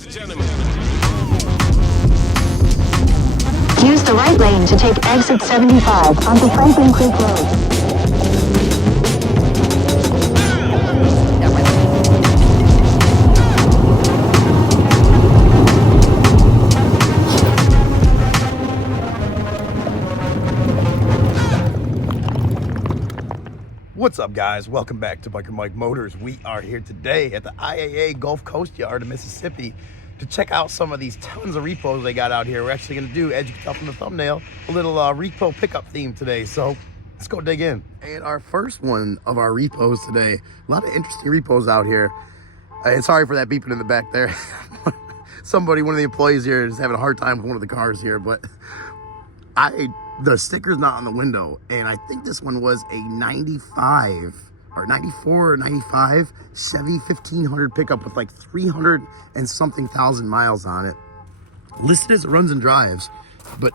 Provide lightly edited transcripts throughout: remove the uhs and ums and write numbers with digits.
Ladies and gentlemen. Use the right lane to take exit 75 onto Franklin Creek Road. What's up, guys? Welcome back to Biker Mike Motors. We are here today at the IAA Gulf Coast Yard in Mississippi to check out some of these tons of repos they got out here. We're actually going to do, as you can tell from the thumbnail, a little repo pickup theme today. So let's go dig in. And our first one of our repos today, a lot of interesting repos out here. And sorry for that beeping in the back there. Somebody, one of the employees here is having a hard time with one of the cars here, but the sticker's not on the window, and I think this one was a 95 or 94 or 95 Chevy 1500 pickup with like 300 and something thousand miles on it. Listed as runs and drives, but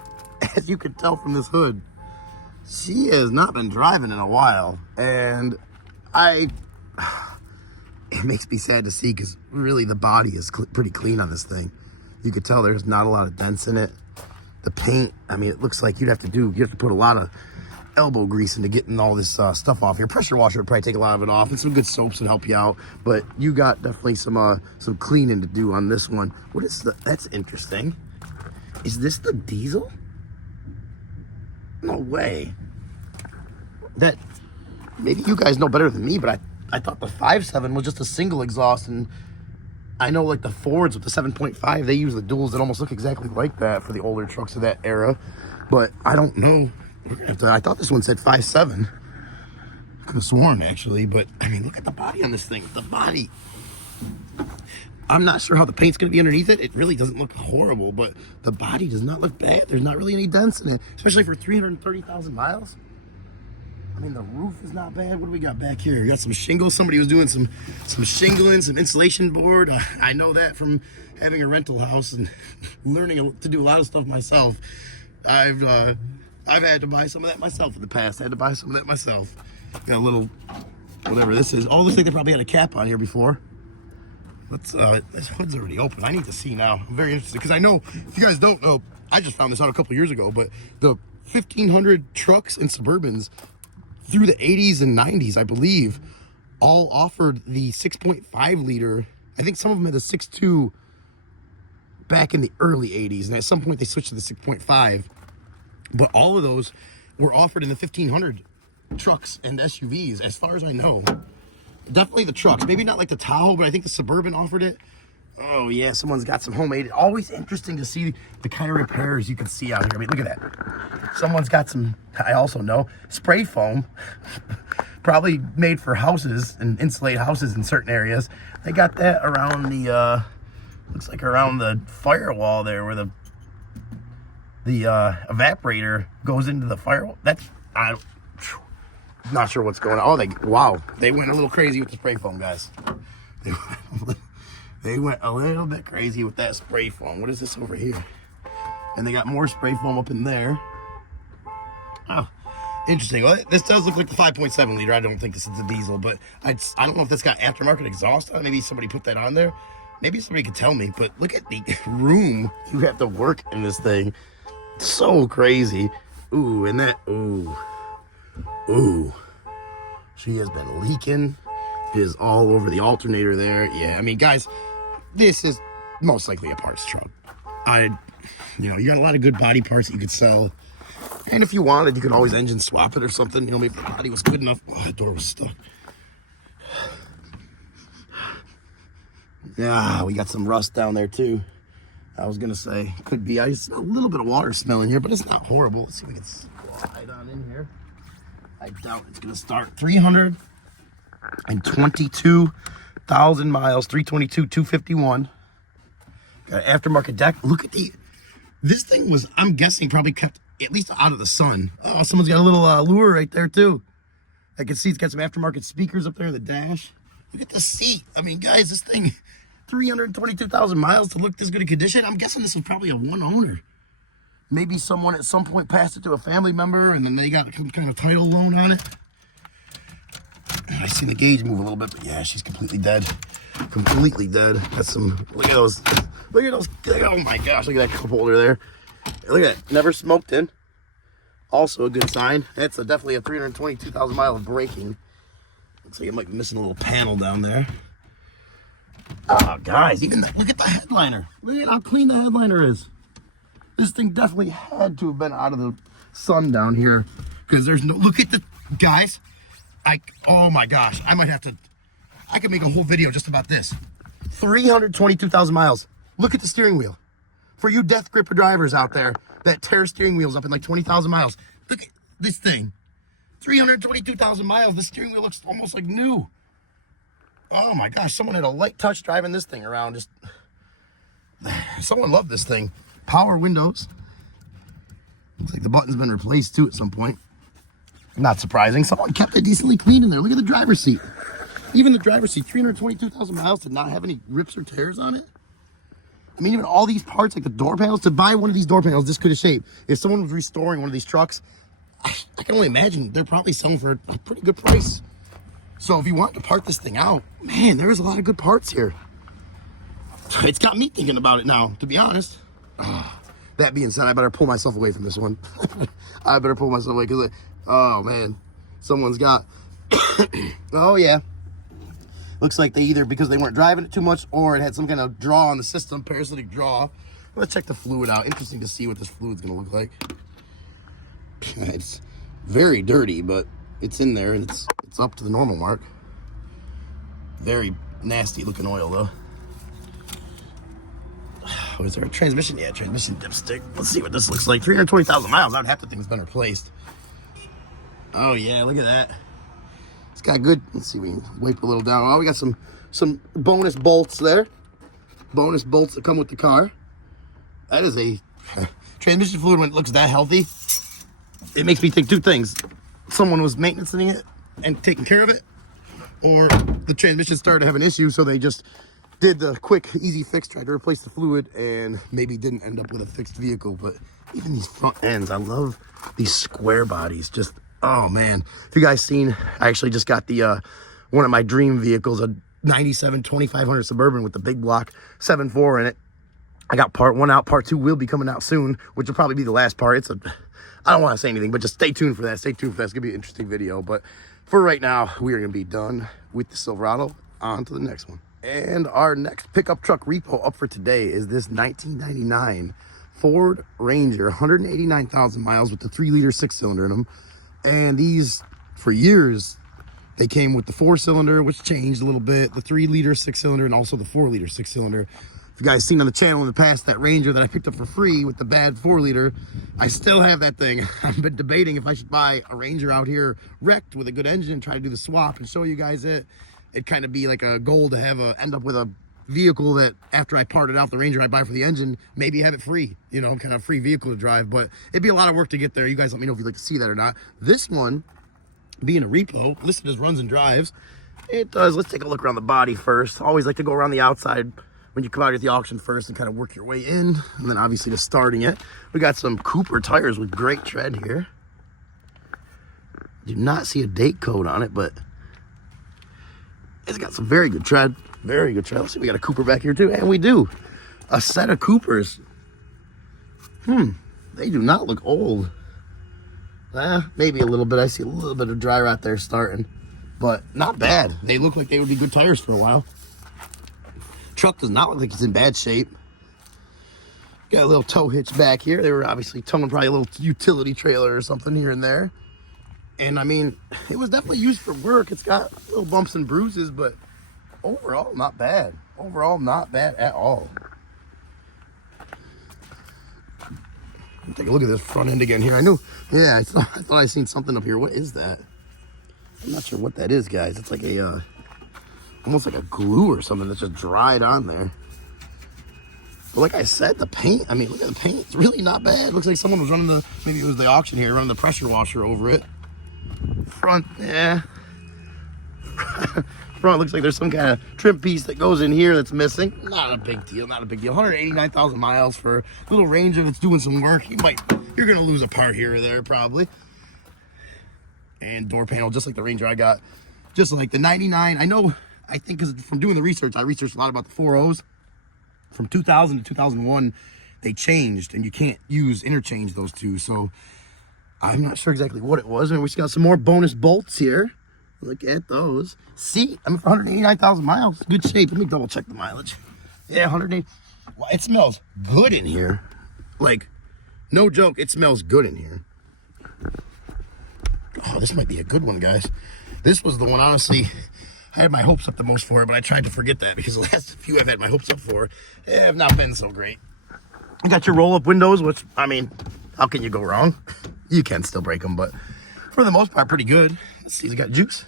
as you can tell from this hood, she has not been driving in a while, and it makes me sad to see because really the body is pretty clean on this thing. You could tell there's not a lot of dents in it. The paint, I mean, it looks like you have to put a lot of elbow grease into getting all this stuff off here. Pressure washer would probably take a lot of it off, and some good soaps would help you out. But you got definitely some cleaning to do on this one. That's interesting. Is this the diesel? No way. That, maybe you guys know better than me, but I thought the 5.7 was just a single exhaust, and I know like the Fords with the 7.5, they use the duals that almost look exactly like that for the older trucks of that era. But I don't know. I thought this one said 5.7. I could have sworn actually, but I mean, look at the body on this thing. The body. I'm not sure how the paint's going to be underneath it. It really doesn't look horrible, but the body does not look bad. There's not really any dents in it, especially for 330,000 miles. I mean, the roof is not bad. What do we got back here? We got some shingles. Somebody was doing some shingling, some insulation board. I know that from having a rental house and learning to do a lot of stuff myself. I've had to buy some of that myself in the past. I had to buy some of that myself. Got a little, whatever this is. Oh, looks like they probably had a cap on here before. This hood's already open. I need to see now. I'm very interested because I know, if you guys don't know, I just found this out a couple years ago, but the 1,500 trucks and Suburbans through the 80s and 90s, I believe, all offered the 6.5 liter. I think some of them had a 6.2 back in the early 80s, and at some point they switched to the 6.5. But all of those were offered in the 1,500 trucks and SUVs, as far as I know. Definitely the trucks, maybe not like the Tahoe, but I think the Suburban offered it. Oh yeah, someone's got some homemade. Always interesting to see the kind of repairs you can see out here. I mean, look at that. Someone's got some, I also know, spray foam, probably made for houses and insulate houses in certain areas. They got that around the, looks like around the firewall there where the evaporator goes into the firewall. I'm not sure what's going on. Oh, they went a little crazy with the spray foam, guys. They went a little bit crazy with that spray foam. What is this over here? And they got more spray foam up in there. Oh, interesting. Well, this does look like the 5.7 liter. I don't think this is a diesel, but I don't know if this got aftermarket exhaust on it. Maybe somebody put that on there. Maybe somebody could tell me, but look at the room you have to work in this thing. So crazy. Ooh, and that, ooh. She has been leaking. It is all over the alternator there. Yeah, I mean, guys, this is most likely a parts truck. You got a lot of good body parts that you could sell. And if you wanted, you could always engine swap it or something. Maybe the body was good enough. Oh, that door was stuck. Yeah, we got some rust down there too. I was gonna say, could be. I smell a little bit of water smell in here, but it's not horrible. Let's see if we can slide on in here. I doubt it's gonna start. 322,000 miles, 322, 251. Got an aftermarket deck. Look at this thing was, I'm guessing, probably kept at least out of the sun. Oh, someone's got a little lure right there too. I can see it's got some aftermarket speakers up there in the dash. Look at the seat. I mean, guys, this thing, 322,000 miles to look this good in condition. I'm guessing this is probably a one owner. Maybe someone at some point passed it to a family member and then they got some kind of title loan on it. I seen the gauge move a little bit, but yeah, she's completely dead. completely dead. That's some, look at those, oh my gosh, look at that cup holder there. Look at that, never smoked in. Also a good sign. That's definitely a 322,000 mile of braking. Looks like it might be missing a little panel down there. Oh, guys, even look at the headliner. Look at how clean the headliner is. This thing definitely had to have been out of the sun down here, because there's no, look at the, guys, oh my gosh, I could make a whole video just about this. 322,000 miles. Look at the steering wheel. For you death gripper drivers out there that tear steering wheels up in like 20,000 miles, look at this thing. 322,000 miles, the steering wheel looks almost like new. Oh my gosh, someone had a light touch driving this thing around. Just, someone loved this thing. Power windows. Looks like the button's been replaced too at some point. Not surprising. Someone kept it decently clean in there. Look at the driver's seat. Even the driver's seat, 322,000 miles, did not have any rips or tears on it. I mean, even all these parts, like the door panels, to buy one of these door panels this good a shape, if someone was restoring one of these trucks, I can only imagine they're probably selling for a pretty good price. So if you want to part this thing out, man, there's a lot of good parts here. It's got me thinking about it now, to be honest. That being said, I better pull myself away from this one. I better pull myself away because, oh man, someone's got, oh yeah. Looks like they either, because they weren't driving it too much, or it had some kind of draw on the system, parasitic draw. Let's check the fluid out. Interesting to see what this fluid's gonna look like. It's very dirty, but it's in there and it's up to the normal mark. Very nasty looking oil though. Oh, is there a transmission? Yeah, transmission dipstick. Let's see what this looks like. 320,000 miles. I'd have to think it's been replaced. Oh yeah, look at that. It's got good, let's see, we can wipe a little down. Oh, we got some bonus bolts there. Bonus bolts that come with the car. That is a transmission fluid. When it looks that healthy, it makes me think two things. Someone was maintaining it and taking care of it, or the transmission started to have an issue, so they just did the quick, easy fix, tried to replace the fluid, and maybe didn't end up with a fixed vehicle. But even these front ends, I love these square bodies. Just, oh man. If you guys seen, I actually just got the one of my dream vehicles, a 97 2500 Suburban with the big block 7.4 in it. I got part one out. Part two will be coming out soon, which will probably be the last part. It's a, I don't want to say anything, but just stay tuned for that. Stay tuned for that. It's going to be an interesting video. But for right now, we are going to be done with the Silverado. On to the next one. And our next pickup truck repo up for today is this 1999 Ford Ranger, 189,000 miles with the 3-liter 6-cylinder in them. And these, for years, they came with the 4-cylinder, which changed a little bit, the 3-liter 6-cylinder, and also the 4-liter 6-cylinder. If you guys seen on the channel in the past, that Ranger that I picked up for free with the bad 4-liter, I still have that thing. I've been debating if I should buy a Ranger out here wrecked with a good engine and try to do the swap and show you guys it. It'd kind of be like a goal to have end up with a vehicle that after I parted out the Ranger I buy for the engine, maybe have it free, you know, kind of free vehicle to drive. But it'd be a lot of work to get there. You guys let me know if you'd like to see that or not. This one, being a repo, listed as runs and drives, it does. Let's take a look around the body first. Always like to go around the outside when you come out at the auction first and kind of work your way in, and then obviously just starting it. We got some Cooper tires with great tread here. Do not see a date code on it, but it's got some very good tread. Very good tread. Let's see, we got a Cooper back here too, and we do. A set of Coopers. They do not look old. Maybe a little bit. I see a little bit of dry rot there starting, but not bad. They look like they would be good tires for a while. Truck does not look like it's in bad shape. Got a little tow hitch back here. They were obviously towing probably a little utility trailer or something here and there. And I mean, it was definitely used for work. It's got little bumps and bruises, but overall, not bad. Overall, not bad at all. Take a look at this front end again here. I knew, yeah, I thought I seen something up here. What is that? I'm not sure what that is, guys. It's like a, almost like a glue or something that's just dried on there. But like I said, the paint, I mean, look at the paint. It's really not bad. Looks like someone was running the, maybe it was the auction here, running the pressure washer over it. Front, yeah. Front looks like there's some kind of trim piece that goes in here that's missing. Not a big deal, not a big deal. 189,000 miles for a little Ranger that's doing some work. You're gonna lose a part here or there probably. And door panel, just like the Ranger I got. Just like the 99, I know I think because from doing the research, I researched a lot about the 4.0s. From 2000 to 2001, they changed, and you can't interchange those two. So I'm not sure exactly what it was. And we just got some more bonus bolts here. Look at those. See, I'm 189,000 miles. Good shape. Let me double check the mileage. Yeah, 108. Well, it smells good in here. Like, no joke, it smells good in here. Oh, this might be a good one, guys. This was the one, honestly, I had my hopes up the most for it, but I tried to forget that because the last few I've had my hopes up for have not been so great. You got your roll-up windows, which, I mean, how can you go wrong? You can still break them, but for the most part, pretty good. Let's see, has it got juice?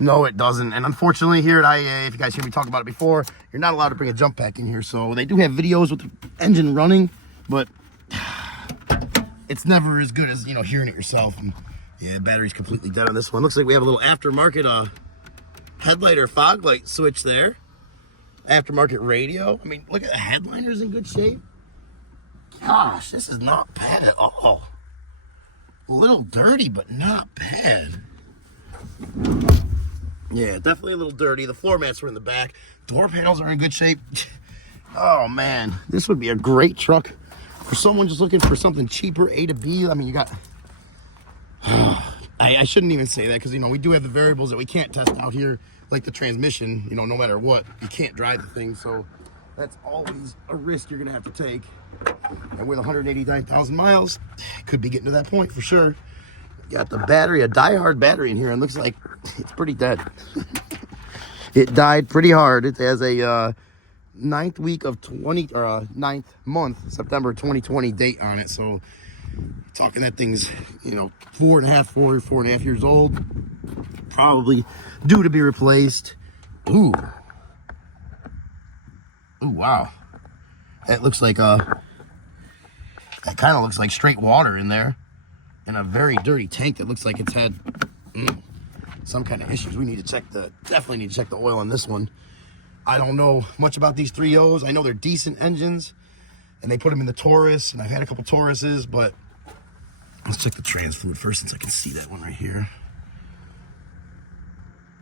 No, it doesn't. And unfortunately, here at IAA, if you guys hear me talk about it before, you're not allowed to bring a jump pack in here. So they do have videos with the engine running, but it's never as good as, you know, hearing it yourself. And yeah, the battery's completely dead on this one. Looks like we have a little aftermarket headlight or fog light switch there. Aftermarket radio. I mean, look at the headliner's in good shape. Gosh, this is not bad at all. A little dirty, but not bad. Yeah, definitely a little dirty. The floor mats were in the back. Door panels are in good shape. Oh, man. This would be a great truck for someone just looking for something cheaper, A to B. I mean, you got... I shouldn't even say that because, you know, we do have the variables that we can't test out here, like the transmission. You know, no matter what, you can't drive the thing. So that's always a risk you're going to have to take. And with 189,000 miles, could be getting to that point for sure. Got the battery, a die-hard battery in here, and looks like it's pretty dead. It died pretty hard. It has a 9th week of 20, or 9th month, September 2020 date on it. So, talking that thing's, you know, 4.5 years old. Probably due to be replaced. Ooh. Ooh, wow. It looks like, that kind of looks like straight water in there. And a very dirty tank that looks like it's had some kind of issues. We need to check definitely need to check the oil on this one. I don't know much about these 3.0s. I know they're decent engines, and they put them in the Taurus, and I've had a couple Tauruses, but let's check the trans fluid first since I can see that one right here.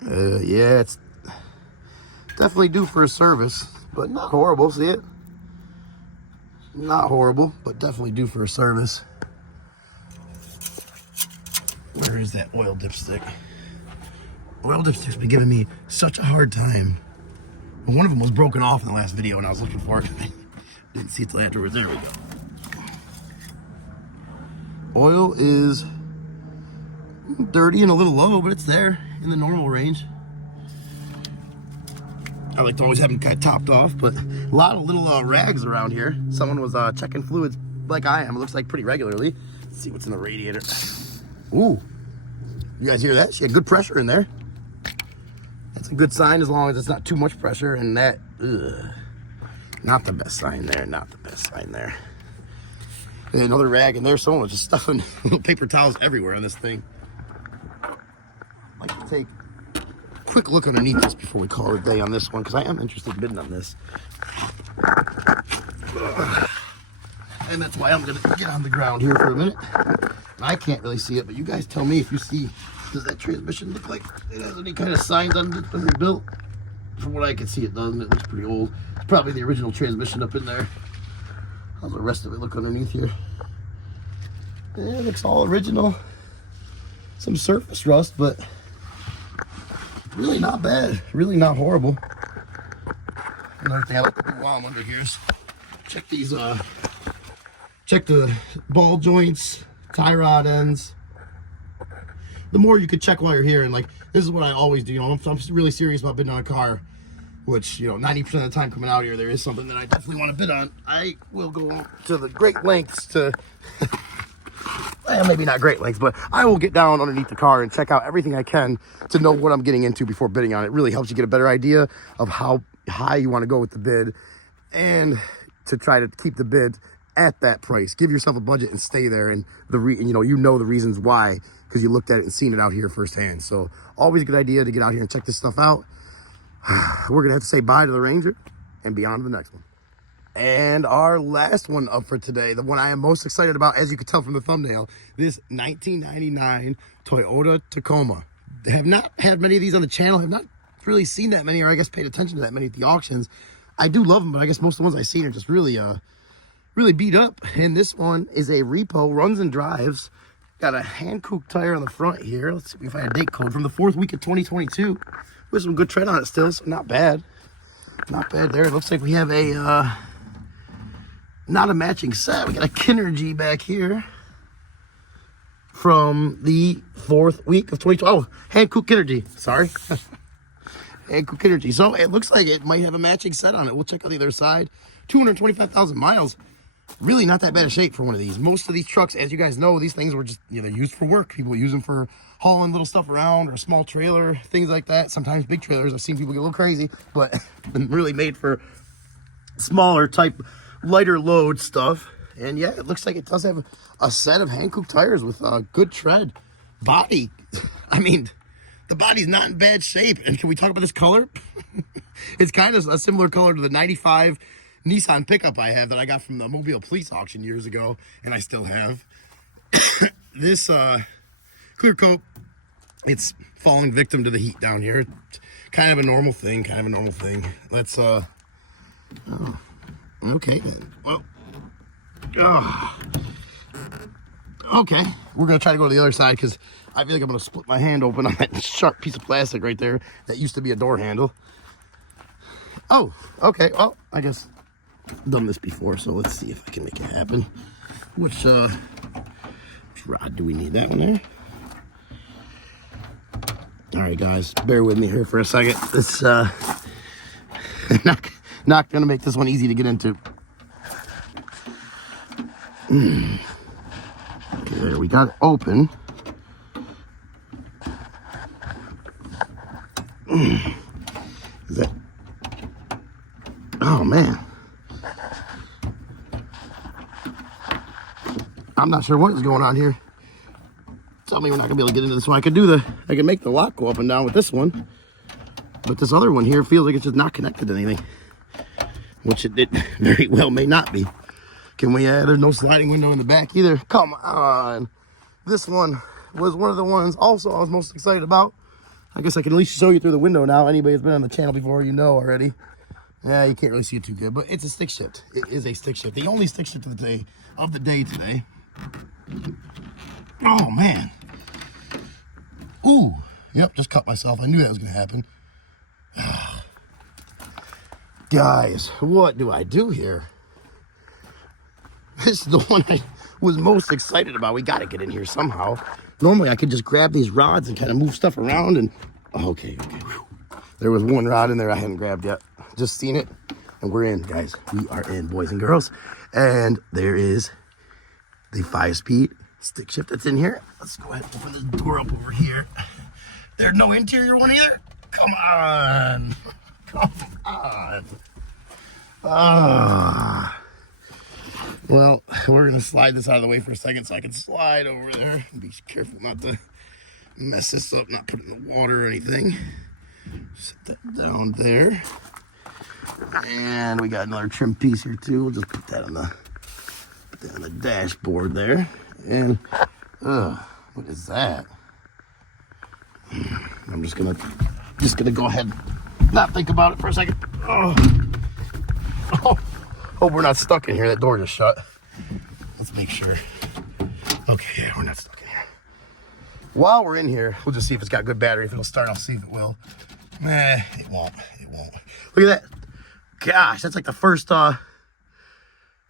Yeah, it's definitely due for a service, but not horrible. See it? Not horrible, but definitely due for a service. Where is that oil dipstick? Oil dipstick's been giving me such a hard time. Well, one of them was broken off in the last video and I was looking for it. Didn't see it till afterwards. There we go. Oil is dirty and a little low, but it's there in the normal range. I like to always have them kind of topped off, but a lot of little rags around here. Someone was checking fluids like I am. It looks like pretty regularly. Let's see what's in the radiator. Ooh, you guys hear that? She had good pressure in there. That's a good sign as long as it's not too much pressure. And that, not the best sign there. Not the best sign there. And another rag in there. Someone was just stuffing little paper towels everywhere on this thing. I'd like to take a quick look underneath this before we call it a day on this one, because I am interested in bidding on this. And that's why I'm going to get on the ground here for a minute. I can't really see it, but you guys tell me if you see. Does that transmission look like it has any kind of signs on it that's been rebuilt? From what I can see, it doesn't. It looks pretty old. It's probably the original transmission up in there. How's the rest of it look underneath here? Yeah, it looks all original. Some surface rust, but really not bad. Really not horrible. Another thing I like to do while I'm under here is check these, check the ball joints, tie rod ends. The more you could check while you're here, and like, this is what I always do. You know, I'm really serious about bidding on a car, which, you know, 90% of the time coming out here, there is something that I definitely want to bid on. I will go to the great lengths to, well, maybe not great lengths, but I will get down underneath the car and check out everything I can to know what I'm getting into before bidding on it. It really helps you get a better idea of how high you want to go with the bid, and to try to keep the bid at that price. Give yourself a budget and stay there, and you know the reasons why, because you looked at it and seen it out here firsthand. So always a good idea to get out here and check this stuff out. We're gonna have to say bye to the Ranger and be on to the next one. And our last one up for today, the one I am most excited about, as you can tell from the thumbnail, this 1999 Toyota Tacoma. They have not had many of these on the channel, have not really seen that many, or I guess paid attention to that many at the auctions. I do love them, but I guess most of the ones I've seen are just really really beat up. And this one is a Repo, runs and drives. Got a Hankook tire on the front here. Let's see if I had a date code from the 4th week of 2022. With some good tread on it still, so not bad. Not bad there. It looks like we have a, not a matching set. We got a Kinergy back here from the 4th week of 2020. Oh, Hankook Kinergy. Sorry. Hankook Kinergy. So it looks like it might have a matching set on it. We'll check out the other side. 225,000 miles. Really not that bad of shape for one of these. Most of these trucks, as you guys know, these things were just, you know, used for work. People use them for hauling little stuff around or a small trailer, things like that. Sometimes big trailers. I've seen people get a little crazy, but been really made for smaller type, lighter load stuff. And yeah, it looks like it does have a set of Hankook tires with a good tread. Body, I mean, the body's not in bad shape. And can we talk about this color? It's kind of a similar color to the 95 Nissan pickup I have that I got from the Mobile Police auction years ago, and I still have. This clear coat, it's falling victim to the heat down here. Kind of a normal thing, Let's, oh, okay, well, okay, we're gonna try to go to the other side because I feel like I'm gonna split my hand open on that sharp piece of plastic right there that used to be a door handle. Oh, okay, well, I guess I've done this before, so let's see if I can make it happen. Which rod do we need? That one there? All right, guys, bear with me here for a second. This not gonna make this one easy to get into. Okay, there, we got it open. Is that? Oh man. I'm not sure what is going on here. Tell me we're not gonna be able to get into this one. I can make the lock go up and down with this one, but this other one here feels like it's just not connected to anything, which it very well may not be. Can we there's no sliding window in the back either. Come on. This one was one of the ones also I was most excited about. I guess I can at least show you through the window now. Anybody who's been on the channel before, you know already. Yeah, you can't really see it too good, but it's a stick shift. It is a stick shift. The only stick shift of the day today. Oh man. Ooh. Yep, just cut myself. I knew that was gonna happen. Guys, what do I do here? This is the one I was most excited about. We gotta get in here somehow. Normally I could just grab these rods and kind of move stuff around and okay. Whew. There was one rod in there I hadn't grabbed yet. Just seen it, and we're in, guys. We are in, boys and girls. And there is the 5-speed stick shift that's in here. Let's go ahead and open this door up over here. There's no interior one either. Come on. Come on. Well, we're going to slide this out of the way for a second so I can slide over there. Be careful not to mess this up, not put it in the water or anything. Set that down there. And we got another trim piece here too. We'll just put that on the dashboard there. And what is that? I'm just gonna go ahead and not think about it for a second. Oh, hope we're not stuck in here. That door just shut. Let's make sure. Okay, yeah, we're not stuck in here. While we're in here, we'll just see if it's got good battery. If it'll start, I'll see if it will. It won't. Look at that. Gosh, that's like the first for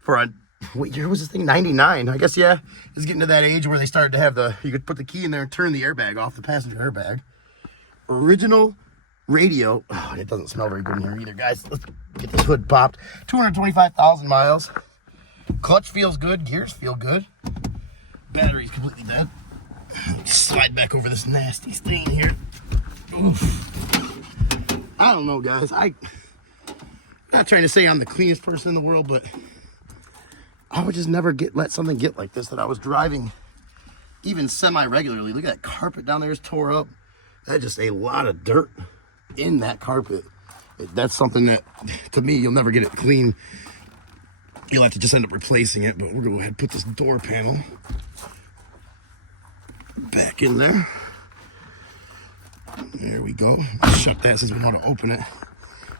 a, what year was this thing? 99. I guess, yeah. It's getting to that age where they started to have you could put the key in there and turn the airbag off, the passenger airbag. Original radio. Oh, it doesn't smell very good in here either, guys. Let's get this hood popped. 225,000 miles. Clutch feels good. Gears feel good. Battery's completely dead. Slide back over this nasty stain here. Oof. I don't know, guys. I'm not trying to say I'm the cleanest person in the world, but I would just never let something get like this that I was driving even semi-regularly. Look at that carpet down there is tore up. That's just a lot of dirt in that carpet. That's something that, to me, you'll never get it clean. You'll have to just end up replacing it, but we're gonna go ahead and put this door panel back in there. There we go. Let's shut that since we want to open it.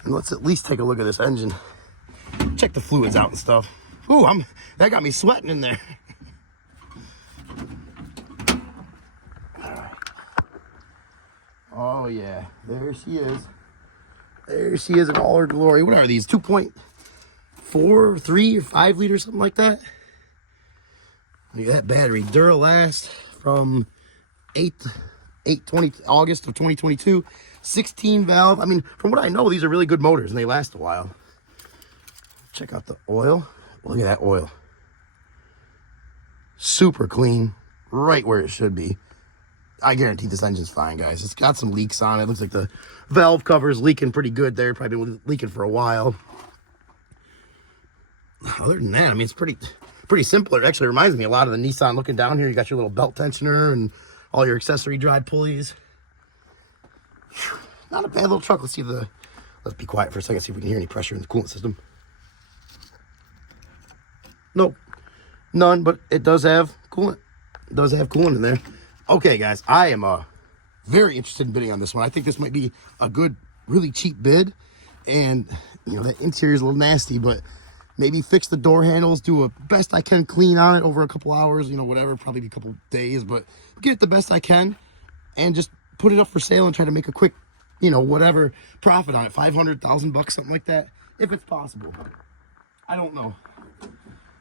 And let's at least take a look at this engine. Check the fluids out and stuff. Ooh, that got me sweating in there. All right. Oh yeah, there she is. There she is in all her glory. What are these? 2.4, 3, or 5 liters, something like that. Look at that battery. Duralast from August of 2022. 16 valve. I mean, from what I know, these are really good motors and they last a while. Check out the oil. Look at that oil. Super clean. Right where it should be. I guarantee this engine's fine, guys. It's got some leaks on it. Looks like the valve cover's leaking pretty good there. Probably been leaking for a while. Other than that, I mean, it's pretty simple. It actually reminds me a lot of the Nissan. Looking down here, you got your little belt tensioner and all your accessory drive pulleys. Not a bad little truck. Let's be quiet for a second, see if we can hear any pressure in the coolant system. Nope, none, but it does have coolant. It does have coolant in there. Okay, guys, I am very interested in bidding on this one. I think this might be a good, really cheap bid. And, you know, the interior's a little nasty, but maybe fix the door handles, do a best I can clean on it over a couple hours, you know, whatever, probably be a couple days, but get it the best I can and just put it up for sale and try to make a quick, you know, whatever profit on it. 500,000 bucks, something like that, if it's possible. I don't know.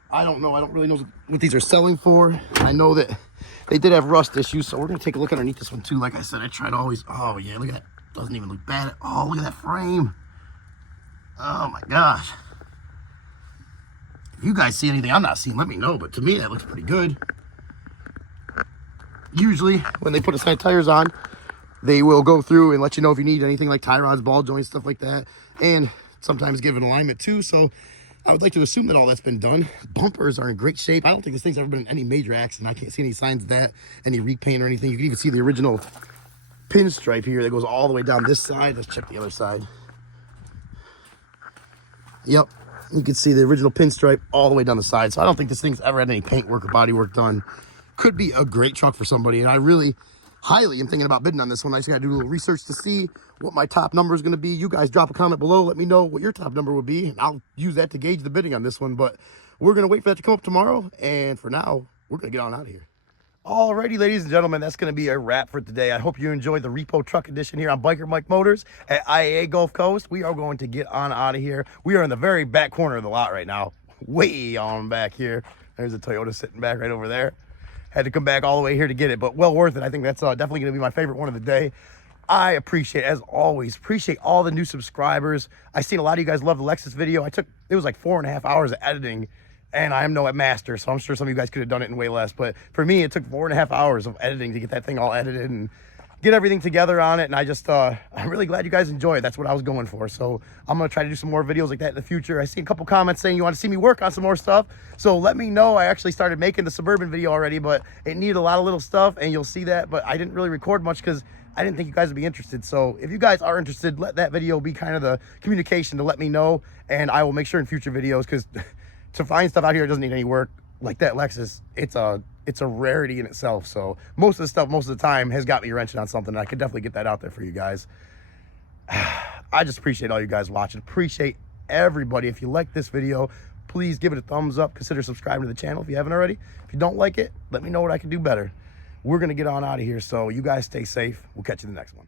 I don't really know what these are selling for. I know that they did have rust issues, so we're going to take a look underneath this one too. Like I said, I try to always, oh yeah, look at that. Doesn't even look bad at all. Look at that frame. Oh my gosh. If you guys see anything I'm not seeing, let me know. But to me, that looks pretty good. Usually, when they put a set of tires on, they will go through and let you know if you need anything like tie rods, ball joints, stuff like that. And sometimes give an alignment too. So I would like to assume that all that's been done. Bumpers are in great shape. I don't think this thing's ever been in any major accident. I can't see any signs of that, any repaint or anything. You can even see the original pinstripe here that goes all the way down this side. Let's check the other side. Yep, you can see the original pinstripe all the way down the side. So I don't think this thing's ever had any paint work or body work done. Could be a great truck for somebody, and I really highly am thinking about bidding on this one. I just got to do a little research to see what my top number is going to be. You guys drop a comment below. Let me know what your top number would be, and I'll use that to gauge the bidding on this one. But we're going to wait for that to come up tomorrow, and for now, we're going to get on out of here. Alrighty, ladies and gentlemen, that's going to be a wrap for today. I hope you enjoyed the Repo Truck Edition here on Biker Mike Motors at IAA Gulf Coast. We are going to get on out of here. We are in the very back corner of the lot right now, way on back here. There's a Toyota sitting back right over there. Had to come back all the way here to get it, but well worth it. I think that's definitely going to be my favorite one of the day. I appreciate, as always, all the new subscribers. I seen a lot of you guys love the Lexus video. It was like 4.5 hours of editing, and I am no master, so I'm sure some of you guys could have done it in way less. But for me, it took 4.5 hours of editing to get that thing all edited and get everything together on it. And I just, I'm really glad you guys enjoy it. That's what I was going for. So I'm going to try to do some more videos like that in the future. I see a couple comments saying you want to see me work on some more stuff. So let me know. I actually started making the Suburban video already, but it needed a lot of little stuff, and you'll see that. But I didn't really record much because I didn't think you guys would be interested. So if you guys are interested, let that video be kind of the communication to let me know, and I will make sure in future videos, because to find stuff out here, it doesn't need any work. Like that Lexus, it's a rarity in itself. So most of the stuff, most of the time, has got me wrenching on something. I could definitely get that out there for you guys. I just appreciate all you guys watching. Appreciate everybody. If you like this video, please give it a thumbs up. Consider subscribing to the channel if you haven't already. If you don't like it, let me know what I can do better. We're going to get on out of here. So you guys stay safe. We'll catch you in the next one.